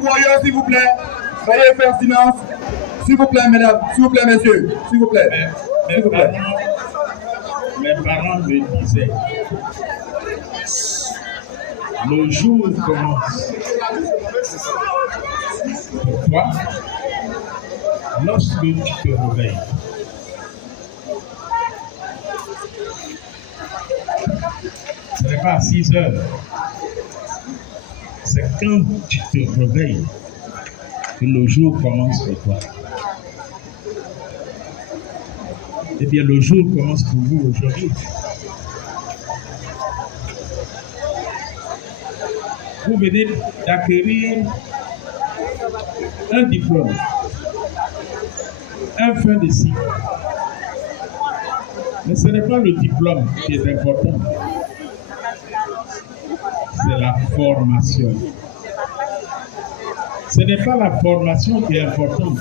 voyeurs, s'il vous plaît, veuillez faire silence. S'il vous plaît, mesdames, s'il vous plaît, messieurs, s'il vous plaît. S'il vous plaît. Mes parents me disaient, le jour commence. Pourquoi? Lorsque tu te réveilles. Ce n'est pas à 6 heures. C'est quand tu te réveilles que le jour commence pour toi. Eh bien, le jour commence pour vous aujourd'hui. Vous venez d'acquérir un diplôme, un fin de cycle. Mais ce n'est pas le diplôme qui est important. C'est la formation. Ce n'est pas la formation qui est importante.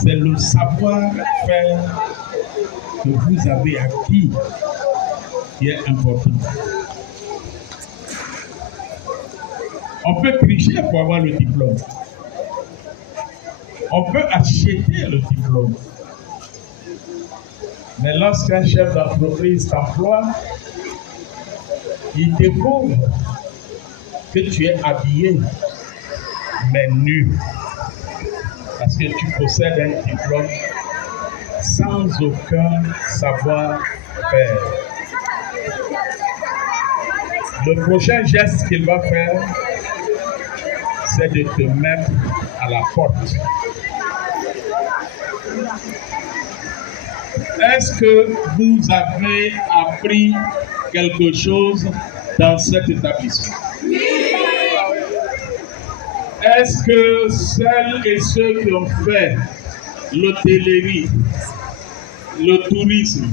C'est le savoir-faire que vous avez acquis qui est important. On peut tricher pour avoir le diplôme. On peut acheter le diplôme. Mais lorsqu'un chef d'entreprise t'emploie, il découvre que tu es habillé, mais nu. Parce que tu possèdes un diplôme sans aucun savoir-faire. Le prochain geste qu'il va faire, c'est de te mettre à la porte. Est-ce que vous avez appris quelque chose dans cet établissement? Est-ce que celles et ceux qui ont fait l'hôtellerie, le tourisme,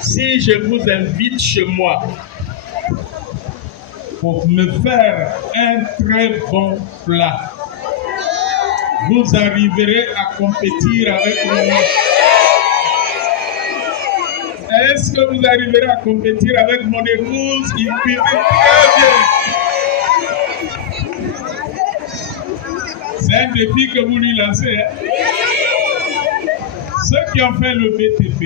si je vous invite chez moi pour me faire un très bon plat, vous arriverez à compétir avec moi? Est-ce que vous arriverez à compétir avec mon épouse qui cuisine très bien? C'est un défi que vous lui lancez. Hein? Ceux qui ont fait le BTP,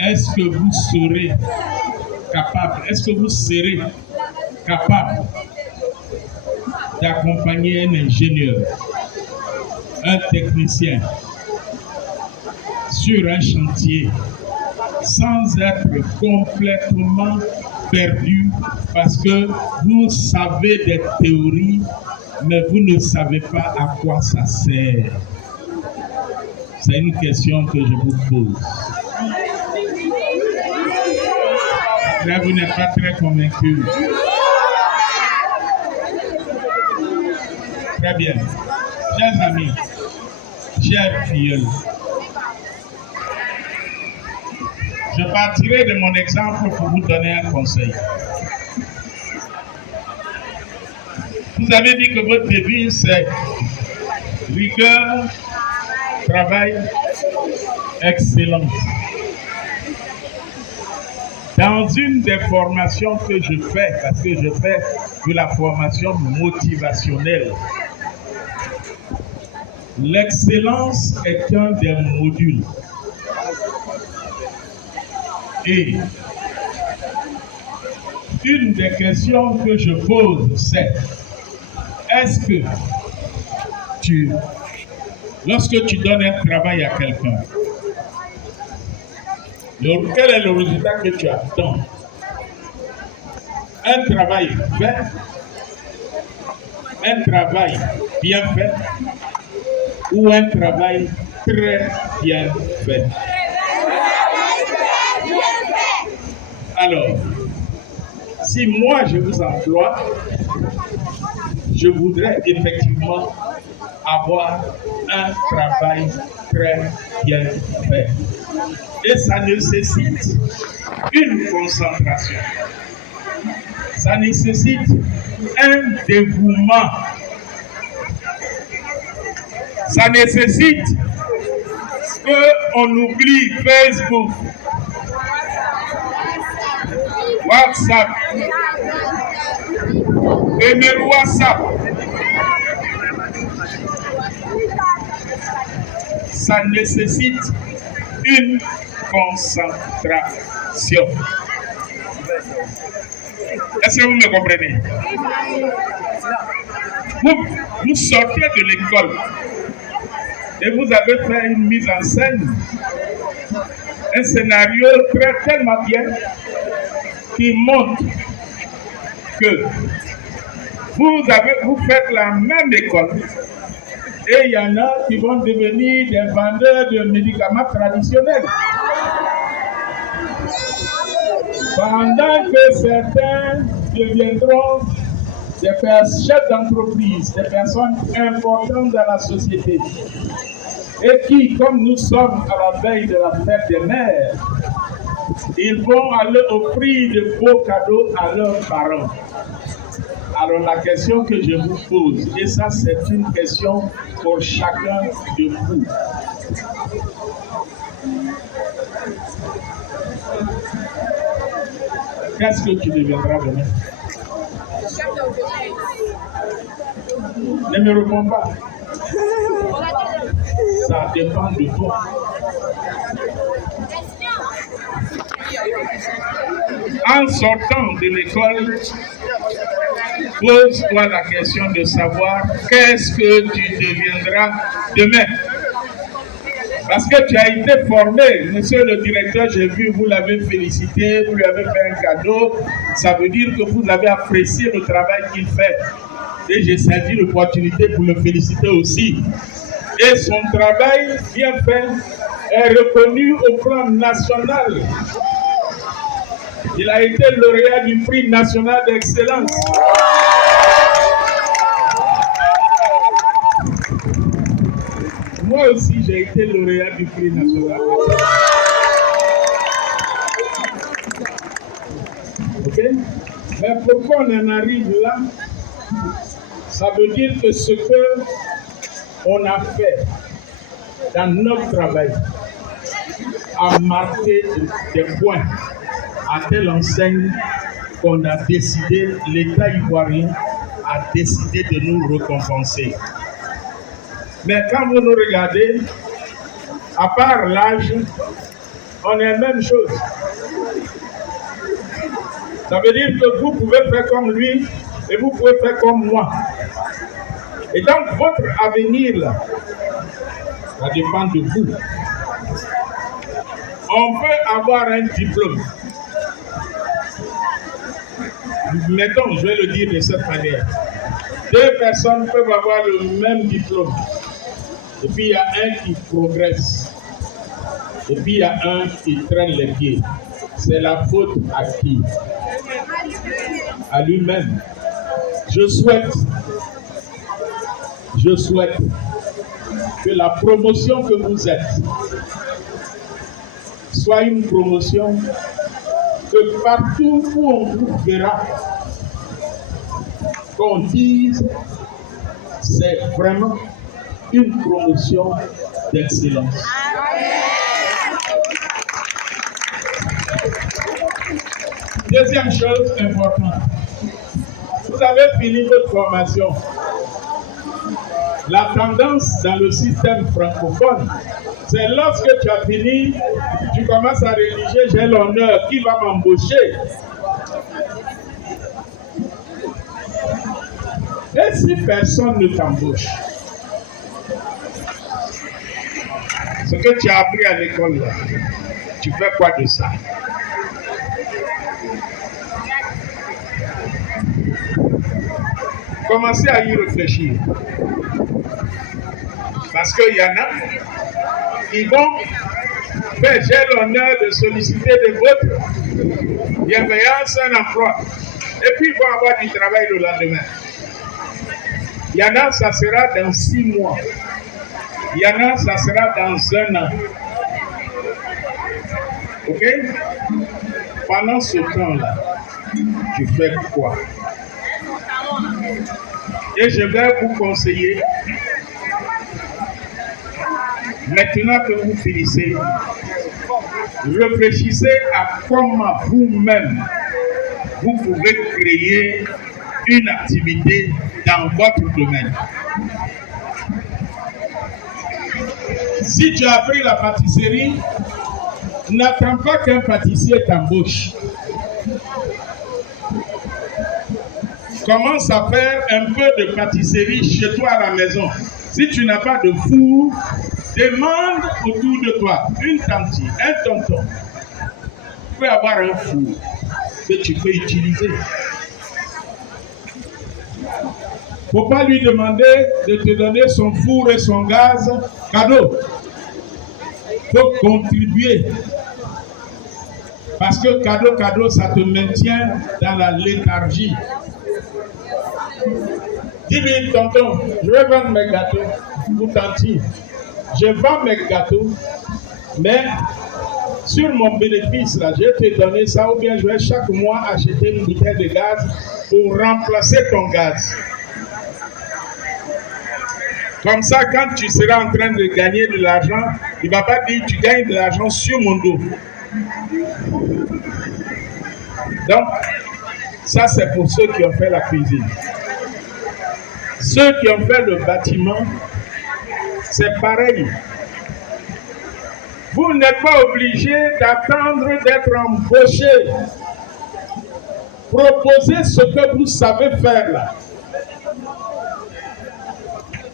est-ce que vous serez capable, est-ce que vous serez capable d'accompagner un ingénieur, un technicien sur un chantier sans être complètement perdu parce que vous savez des théories, mais vous ne savez pas à quoi ça sert? C'est une question que je vous pose. Là, vous n'êtes pas très convaincu. Très bien. Chers amis, chers filles, je partirai de mon exemple pour vous donner un conseil. Vous avez dit que votre devise c'est rigueur, travail, excellence. Dans une des formations que je fais, parce que je fais de la formation motivationnelle, l'excellence est un des modules. Et une des questions que je pose, c'est est-ce que lorsque tu donnes un travail à quelqu'un, quel est le résultat que tu attends? Un travail fait, un travail bien fait ou un travail très bien fait? Alors, si moi je vous emploie, je voudrais effectivement avoir un travail très bien fait. Et ça nécessite une concentration. Ça nécessite un dévouement. Ça nécessite qu'on oublie Facebook. WhatsApp. Aimer WhatsApp. Ça nécessite une concentration. Est-ce que vous me comprenez? Vous sortez de l'école et vous avez fait une mise en scène, un scénario tellement bien qui montre que vous faites la même école et il y en a qui vont devenir des vendeurs de médicaments traditionnels. Pendant que certains deviendront des chefs d'entreprise, des personnes importantes dans la société, et qui, comme nous sommes à la veille de la fête des mères, ils vont aller offrir de beaux cadeaux à leurs parents. Alors la question que je vous pose, et ça c'est une question pour chacun de vous. Qu'est-ce que tu deviendras demain? Ne me réponds pas. Ça dépend de toi. En sortant de l'école, pose-toi la question de savoir qu'est-ce que tu deviendras demain. Parce que tu as été formé, monsieur le directeur, j'ai vu, vous l'avez félicité, vous lui avez fait un cadeau. Ça veut dire que vous avez apprécié le travail qu'il fait. Et j'ai saisi l'opportunité pour le féliciter aussi. Et son travail bien fait est reconnu au plan national. Il a été lauréat du prix national d'excellence. Moi aussi, j'ai été lauréat du prix national. Ok? Mais pourquoi on en arrive là? Ça veut dire que ce que on a fait dans notre travail a marqué des points à telle enseigne qu'on a décidé, l'État ivoirien a décidé de nous récompenser. Mais quand vous nous regardez, à part l'âge, on est la même chose. Ça veut dire que vous pouvez faire comme lui et vous pouvez faire comme moi. Et donc votre avenir, là, ça dépend de vous. On peut avoir un diplôme. Mettons, je vais le dire de cette manière. Deux personnes peuvent avoir le même diplôme. Et puis il y a un qui progresse. Et puis il y a un qui traîne les pieds. C'est la faute à qui? À lui-même. Je souhaite que la promotion que vous êtes soit une promotion que partout où on vous verra, qu'on dise c'est vraiment une promotion d'excellence. Deuxième chose importante, vous avez fini votre formation. La tendance dans le système francophone, c'est lorsque tu as fini, tu commences à rédiger j'ai l'honneur, qui va m'embaucher. Et si personne ne t'embauche, ce que tu as appris à l'école, là, tu fais quoi de ça? Commencez à y réfléchir. Parce qu'il y en a qui vont faire j'ai l'honneur de solliciter de votre bienveillance un emploi. Et puis ils vont avoir du travail le lendemain. Il y en a, ça sera dans 6 mois. Il y en a, ça sera dans 1 an. Ok? Pendant ce temps-là, tu fais quoi? Et je vais vous conseiller, maintenant que vous finissez, réfléchissez à comment vous-même vous pouvez créer une activité dans votre domaine. Si tu as appris la pâtisserie, n'attends pas qu'un pâtissier t'embauche. Commence à faire un peu de pâtisserie chez toi à la maison. Si tu n'as pas de four, demande autour de toi une tante, un tonton. Tu peux avoir un four que tu peux utiliser. Il ne faut pas lui demander de te donner son four et son gaz cadeau. Il faut contribuer. Parce que cadeau, ça te maintient dans la léthargie. Dis-lui, tonton, je vais vendre mes gâteaux. Ou tanti, je vends mes gâteaux, mais sur mon bénéfice, là, je vais te donner ça, ou bien je vais chaque mois acheter une bouteille de gaz pour remplacer ton gaz. Comme ça, quand tu seras en train de gagner de l'argent, il ne va pas dire tu gagnes de l'argent sur mon dos. Donc, ça c'est pour ceux qui ont fait la cuisine. Ceux qui ont fait le bâtiment, c'est pareil. Vous n'êtes pas obligé d'attendre d'être embauché. Proposez ce que vous savez faire là.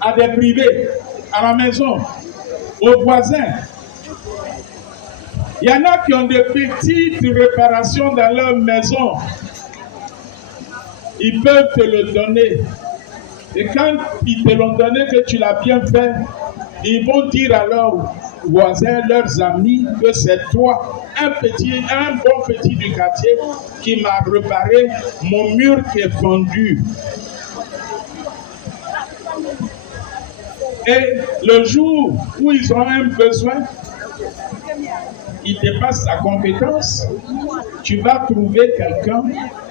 À des privés, à la maison, aux voisins. Il y en a qui ont des petites réparations dans leur maison. Ils peuvent te le donner. Et quand ils te l'ont donné, que tu l'as bien fait, ils vont dire à leurs voisins, leurs amis, que c'est toi, un bon petit du quartier, qui m'a réparé mon mur qui est fendu. Et le jour où ils ont un besoin, il dépasse sa compétence, tu vas trouver quelqu'un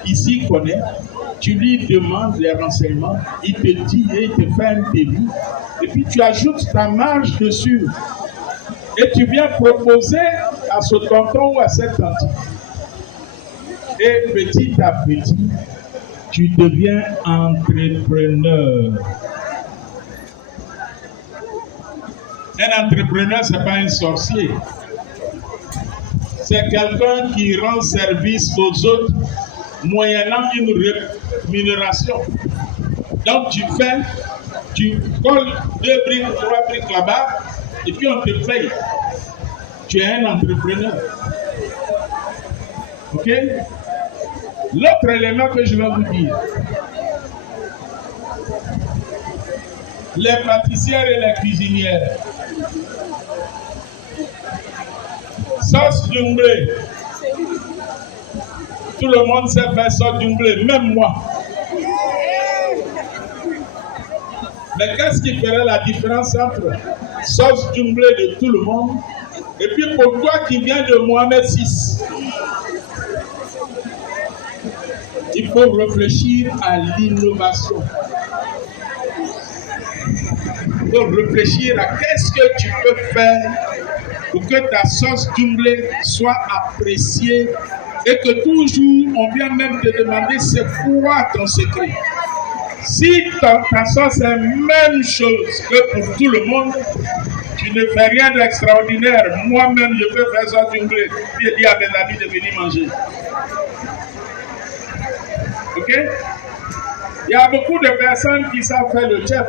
qui s'y connaît, tu lui demandes les renseignements, il te dit et il te fait un débit, et puis tu ajoutes ta marge dessus. Et tu viens proposer à ce tonton ou à cette tante. Et petit à petit, tu deviens entrepreneur. Un entrepreneur, ce n'est pas un sorcier. C'est quelqu'un qui rend service aux autres moyennant une rémunération. Donc tu colles 2 briques, 3 briques là-bas, et puis on te paye. Tu es un entrepreneur. Ok? L'autre élément que je vais vous dire. Les pâtissières et les cuisinières. Sauce Djumblé. Tout le monde sait faire sauce Djumblé, même moi. Mais qu'est-ce qui ferait la différence entre sauce Djumblé de tout le monde et puis pour toi qui viens de Mohamed VI? Il faut réfléchir à l'innovation. Il faut réfléchir à qu'est-ce que tu peux faire pour que ta sauce Djumblé soit appréciée et que toujours on vient même te demander c'est quoi ton secret. Si ta sauce est la même chose que pour tout le monde, tu ne fais rien d'extraordinaire. Moi-même, je peux faire sauce Djumblé. J'ai dit à mes amis de venir manger. Ok? Il y a beaucoup de personnes qui savent faire le chef.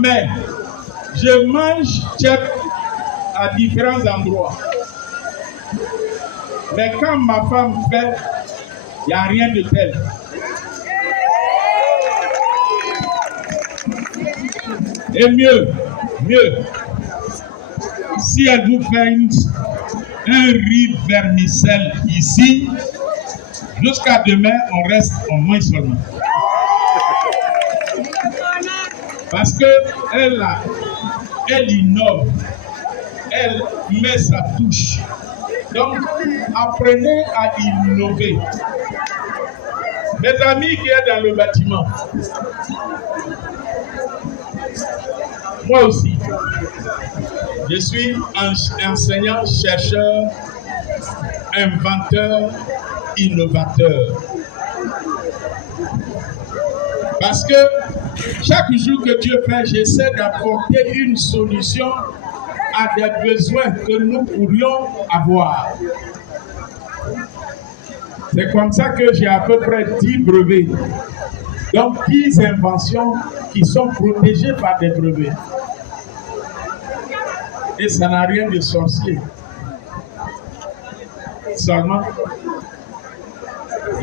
Mais je mange chef à différents endroits. Mais quand ma femme fait, il n'y a rien de tel. Et mieux, si elle vous fait un riz vermicelle ici, jusqu'à demain, on mange seulement. Parce qu'elle innove, elle met sa touche. Donc, apprenez à innover. Mes amis qui sont dans le bâtiment, moi aussi, je suis enseignant, chercheur inventeur, innovateur. Parce que chaque jour que Dieu fait, j'essaie d'apporter une solution à des besoins que nous pourrions avoir. C'est comme ça que j'ai à peu près 10 brevets. Donc 10 inventions qui sont protégées par des brevets. Et ça n'a rien de sorcier. Seulement,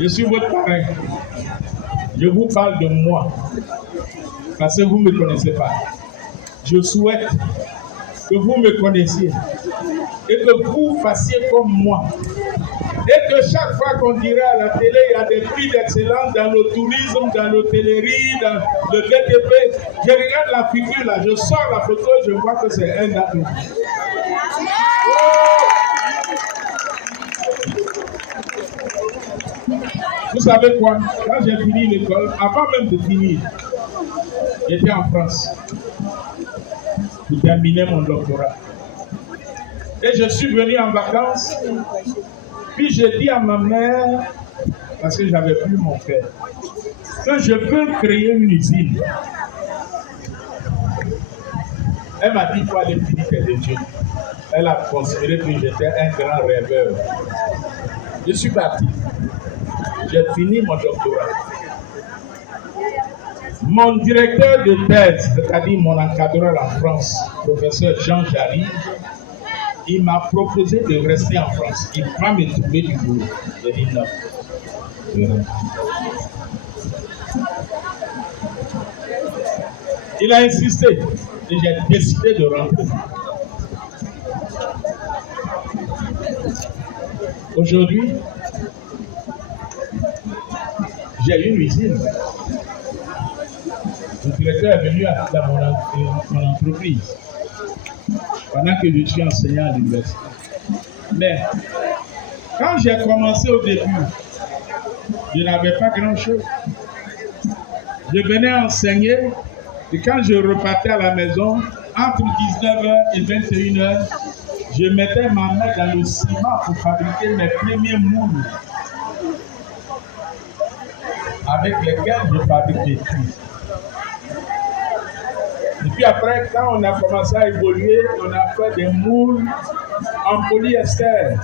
je suis votre parrain. Je vous parle de moi. Parce que vous ne me connaissez pas. Je souhaite que vous me connaissiez. Et que vous fassiez comme moi. Et que chaque fois qu'on dirait à la télé, il y a des prix d'excellence dans le tourisme, dans l'hôtellerie, dans le BTP. Je regarde la figure là, je sors la photo et je vois que c'est un date. Vous savez quoi? Quand j'ai fini l'école, avant même de finir, j'étais en France pour terminer mon doctorat. Et je suis venu en vacances. Puis j'ai dit à ma mère, parce que j'avais plus mon père, que je peux créer une usine. Elle m'a dit qu'il faut aller finir tes études. Elle a considéré que j'étais un grand rêveur. Je suis parti. J'ai fini mon doctorat. Mon directeur de thèse, c'est-à-dire mon encadreur en France, professeur Jean Jarry, il m'a proposé de rester en France. Il va me trouver du boulot. J'ai dit non. Il a insisté et j'ai décidé de rentrer. Aujourd'hui, j'ai une usine. Le directeur est venu dans mon entreprise pendant que je suis enseignant à l'université. Mais quand j'ai commencé au début, je n'avais pas grand-chose. Je venais enseigner et quand je repartais à la maison, entre 19h et 21h, je mettais ma main dans le ciment pour fabriquer mes premiers moules avec lesquels je fabrique des tuiles. Et puis après, quand on a commencé à évoluer, on a fait des moules en polyester.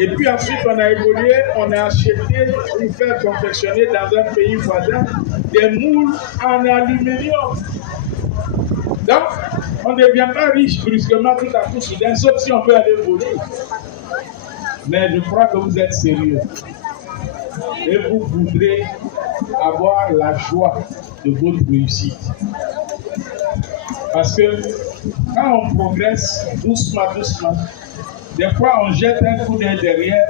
Et puis ensuite, on a évolué, on a acheté pour faire confectionner dans un pays voisin des moules en aluminium. Donc, on ne devient pas riche brusquement tout à coup soudain, sauf si on veut aller voler. Mais je crois que vous êtes sérieux. Et vous voudrez avoir la joie de votre réussite. Parce que quand on progresse doucement, doucement, des fois on jette un coup d'œil derrière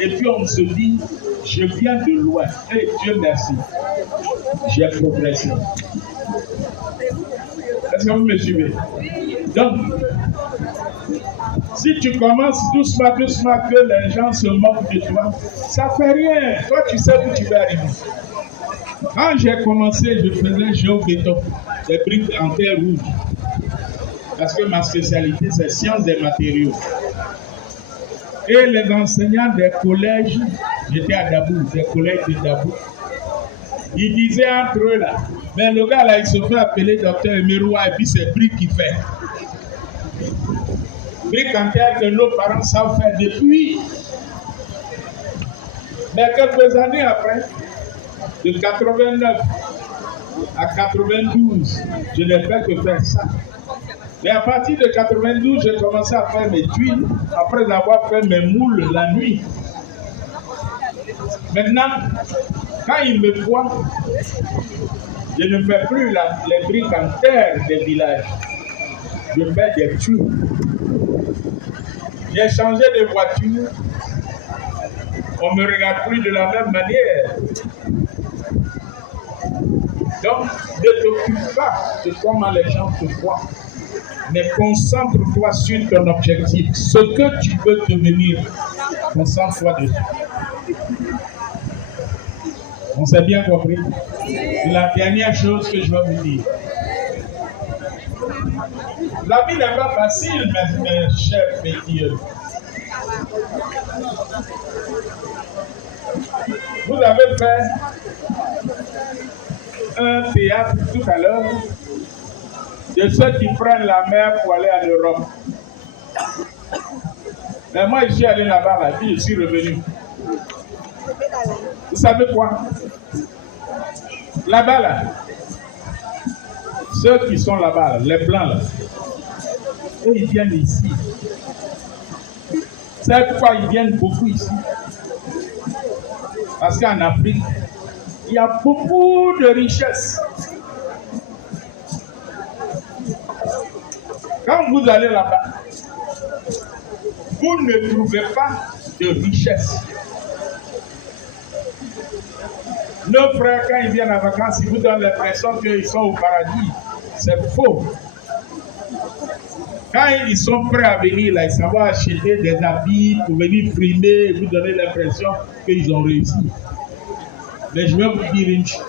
et puis on se dit, je viens de loin. Et Dieu merci, j'ai progressé. Est-ce que vous me suivez? Donc, si tu commences doucement, doucement, que les gens se moquent de toi, ça fait rien. Toi, tu sais où tu vas arriver. Quand j'ai commencé, je faisais géobéton, des briques en terre rouge. Parce que ma spécialité, c'est sciences des matériaux. Et les enseignants des collèges, j'étais à Dabou, des collèges de Dabou, ils disaient entre eux là, mais le gars là, il se fait appeler docteur Emeroua et puis c'est briques qu'il fait. Briques en terre que nos parents savent faire depuis. Mais quelques années après, de 89 à 92, je n'ai fait que faire ça. Mais à partir de 92, j'ai commencé à faire mes tuiles après avoir fait mes moules la nuit. Maintenant, quand il me voit, je ne fais plus les briques en terre des villages. Je fais des tuiles. J'ai changé de voiture. On ne me regarde plus de la même manière. Donc, ne t'occupe pas de comment les gens te voient. Mais concentre-toi sur ton objectif. Ce que tu peux devenir, concentre-toi dessus. On s'est bien compris. C'est la dernière chose que je vais vous dire. La vie n'est pas facile, mes chers petits. vous avez fait un théâtre tout à l'heure de ceux qui prennent la mer pour aller en Europe. Mais moi, je suis allé là-bas, là, puis je suis revenu. Vous savez quoi? Là-bas, là, ceux qui sont là-bas, les blancs, là, eux, ils viennent ici. Vous savez pourquoi ils viennent beaucoup ici? Parce qu'en Afrique, il y a beaucoup de richesses. Quand vous allez là-bas, vous ne trouvez pas de richesse. Nos frères, quand ils viennent en vacances, ils vous donnent l'impression qu'ils sont au paradis. C'est faux. Quand ils sont prêts à venir, là, ils savent acheter des habits pour venir frimer et vous donner l'impression qu'ils ont réussi. Mais je vais vous dire une chose.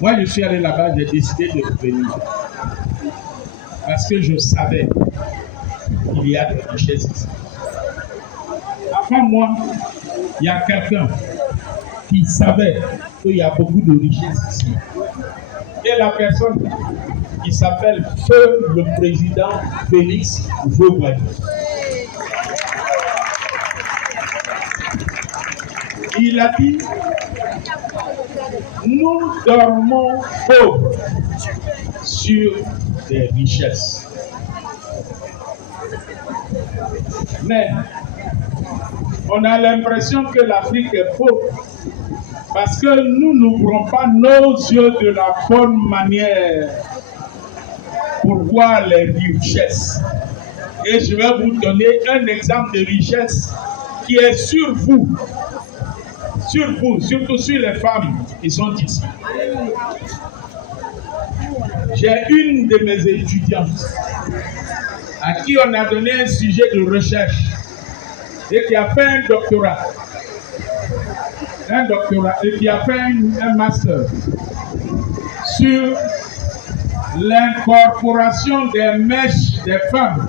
Moi, je suis allé là-bas, j'ai décidé de revenir. Parce que je savais qu'il y a des richesses ici. Avant moi, il y a quelqu'un qui savait qu'il y a beaucoup de richesses ici. Et la personne qui s'appelle Feu le président Félix Houphouët-Boigny. Il a dit, nous dormons pauvres sur des richesses. Mais on a l'impression que l'Afrique est pauvre parce que nous n'ouvrons pas nos yeux de la bonne manière pour voir les richesses. Et je vais vous donner un exemple de richesse qui est sur vous, surtout sur les femmes qui sont ici. J'ai une de mes étudiantes à qui on a donné un sujet de recherche et qui a fait un doctorat et qui a fait un master sur l'incorporation des mèches des femmes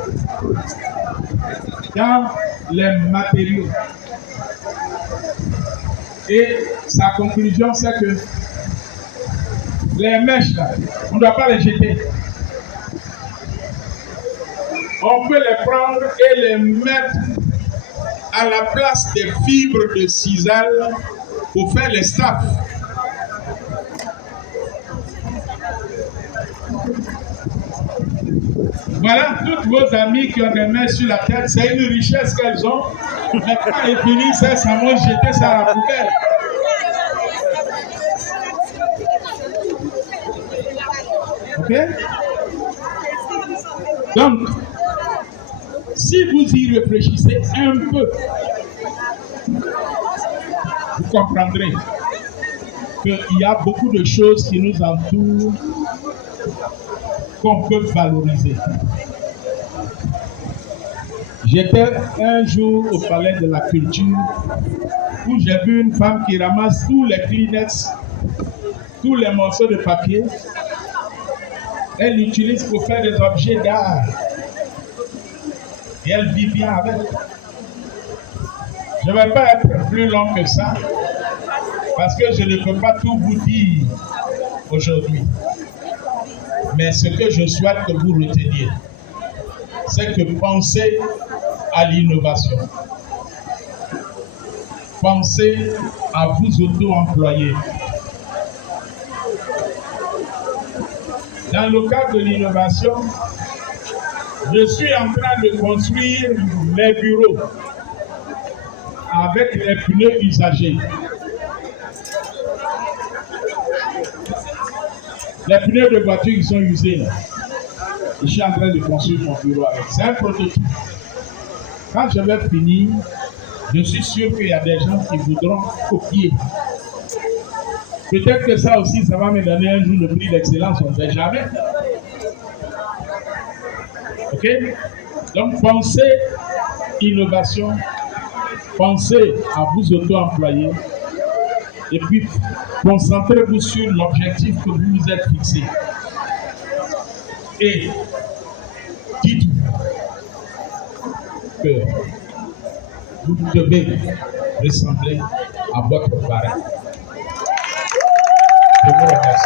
dans les matériaux. Et sa conclusion, c'est que les mèches, là, on ne doit pas les jeter. On peut les prendre et les mettre à la place des fibres de sisal pour faire les staffs. Voilà, toutes vos amies qui ont des mains sur la tête, c'est une richesse qu'elles ont. Mais quand elles finissent, elles s'en vont jeter ça à la poubelle. Ok? Donc, si vous y réfléchissez un peu, vous comprendrez qu'il y a beaucoup de choses qui nous entourent qu'on peut valoriser. J'étais un jour au Palais de la Culture où j'ai vu une femme qui ramasse tous les Kleenex, tous les morceaux de papier. Elle l'utilise pour faire des objets d'art. Et elle vit bien avec. Je ne vais pas être plus long que ça, parce que je ne peux pas tout vous dire aujourd'hui. Mais ce que je souhaite que vous reteniez, c'est que pensez à l'innovation. Pensez à vous auto-employer. Dans le cadre de l'innovation, je suis en train de construire les bureaux avec les pneus usagés. Les pneus de voiture qui sont usés là. Je suis en train de construire mon bureau avec. C'est un prototype. Quand je vais finir, je suis sûr qu'il y a des gens qui voudront copier. Peut-être que ça aussi, ça va me donner un jour le prix d'excellence, on ne sait jamais. Ok? Donc pensez innovation, pensez à vous auto-employer et puis concentrez-vous sur l'objectif que vous vous êtes fixé. Et dites-vous que vous devez ressembler à votre parrain. Je vous remercie.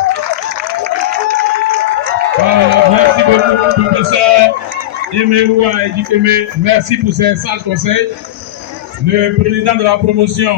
Merci beaucoup, professeur Emeoua Edikeme. Merci pour ces sages conseils. Le président de la promotion,